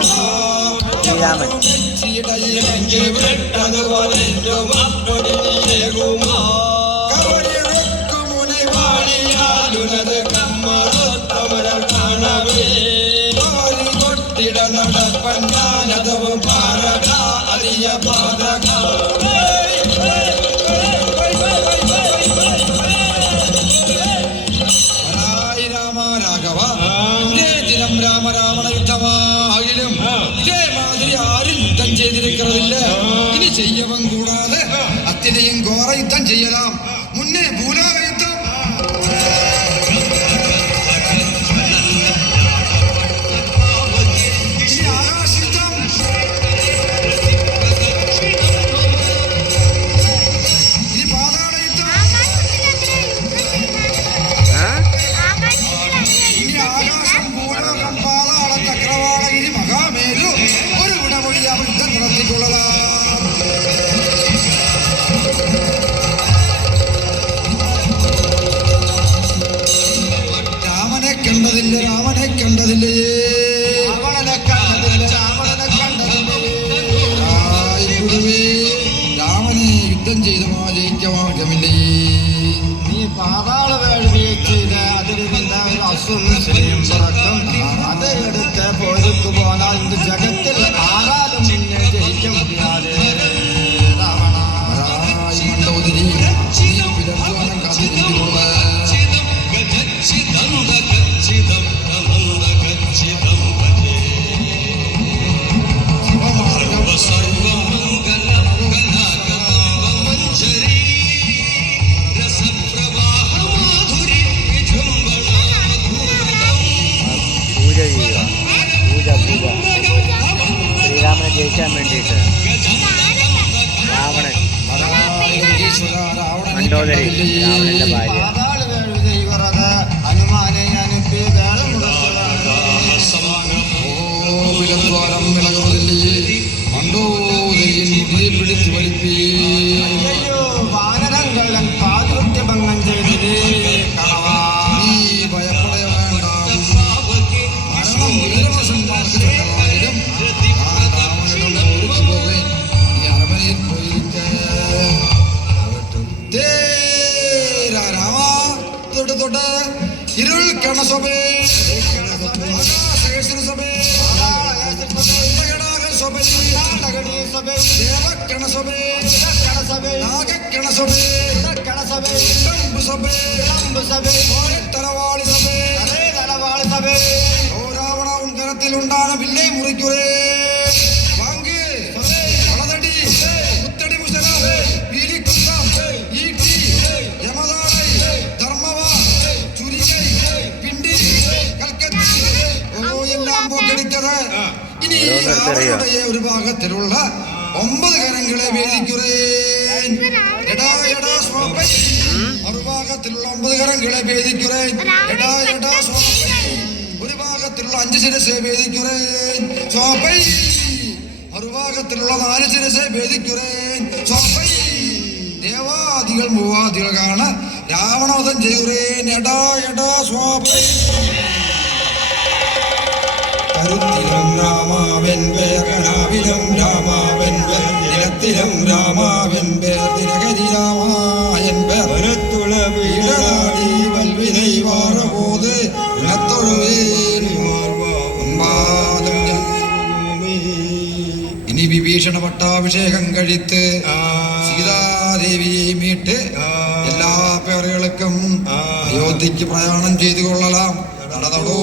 ശ്രീരാമൻ. യുദ്ധമാകിലും ഇതേമാതിരി ആരും യുദ്ധം ചെയ്തിരിക്കുന്നതില്ല. ഇനി ചെയ്യവൻ കൂടാതെ അത്തിനെയും ഘോര യുദ്ധം ചെയ്യലാം. മുന്നേ ഭൂലോക യുദ്ധം, ഇനി ആകാശ യുദ്ധം, ഇനി പാതാള യുദ്ധം, ഇനി ആകാശം ഭൂലോകം പാതാള ചക്രവാള ഇനി മഹാമേരു ഒരു ഗുണമൊഴി അവർ യുദ്ധം നടത്തിക്കൊള്ളതാ. രാമനെ കണ്ടതില്ല, രാമനെ കണ്ടതില്ലേ, രാവണനെ കണ്ടതില്ല, രാവണനെ കണ്ടതില്ലേ. ഗുരുവേ, രാമനെ യുദ്ധം ചെയ്ത് ജയിക്ക മാർഗമില്ലേ. നീ പാതാള വേൾവിയെ ചെയ്ത് അതിലിരുന്ന ഒരു അസുഖം പുറക്കും അത് എടുത്ത് പോരുക്ക് പോന്നാൽ இந்த ജഗത്തിൽ ആരാലും നിന്നെ ജയിക്ക മുടിയാതെ. രാവണ മണ്ടോദരി, നീ പിതൃത്വം കാത്തിരിക്കുള്ള പൂജ ചെയ്യുക. പൂജ ശ്രീരാമനെ ജയിക്കാൻ വേണ്ടിയിട്ട്. രാവണൻ മണ്ടോദരി, രാവണന്റെ ഭാര്യ. പാതാള വേൾവി ചെയ്വറത് ഹനുമാനെ അനുപ്പി വേളം വിലദ്വാരം വിളകുന്നില്ലേ. മണ്ടോദരിയിൽ മുടിയെ പിടിച്ച് വലിപ്പി. അയ്യോ വാനരങ്ങളും പാതിവൃത്യഭംഗം ചെയ്തത് കളവാ. നീ ഭയപ്പെടേ വേണ്ട. മരണം വീരവസന്മാർക്ക് ചെന്നവായാലും ആ രാവണനും ഓടിച്ചു പോകെ ഈ അരമനയിൽ പോയിരിക്കേ. രാമ തൊട്ട് തൊട്ട് ഇരുൾ കണസഭേ ാണ് വില്ലേ മുറിക്കുറേ വാങ്ങി വളതടി മുത്തടി മുസല വീലിക്കുന്തം ഈട്ടി യമദാനൈ ധർമ്മവ ചുരികൈ പിണ്ടി കൽക്കത്തി എല്ലാം പോക്കെടുത്തത്. ഇനി അവരുടെ ഒരു ഭാഗത്തിലുള്ള 9 കരങ്ങളെ വേദിക്കുറേ. എടാ എടാ സ്വാമി, മറുഭാഗത്തിലുള്ള 9 കരങ്ങളെ വേദിക്കുറേ. എടാ എടാ സ്വാമി, ഒരു ഭാഗത്തിലുള്ള 5 ശിരസെ വേദിക്കുറേ സ്വാമി, മറുഭാഗത്തിലുള്ള 4 ശിരസെ വേദിക്കുറേ സ്വാമി. ദേവാദികൾ മൂവാദികൾ കാണ രാവണവധം ചെയ്യുറേ. എടാ എടാ സ്വാമി. കരുത്തിലും രാമാവൻ പേർ, കനാവിലും രാമാവൻ പേർ, നിലത്തിലും രാമാവൻ പേർ, ദിനകരി രാമായൻ പേർ, വീടനാടി വൽവിനെ വാറപോത് നിലത്തൊഴുവേൻ. ഇനി വിഭീഷണ പട്ടാഭിഷേകം കഴിത്ത് സീതാദേവിയെ മീട്ട് എല്ലാ പേറുകൾക്കും അയോധ്യക്ക് പ്രയാണം ചെയ്തു കൊള്ളലാം. നടന്നടോ.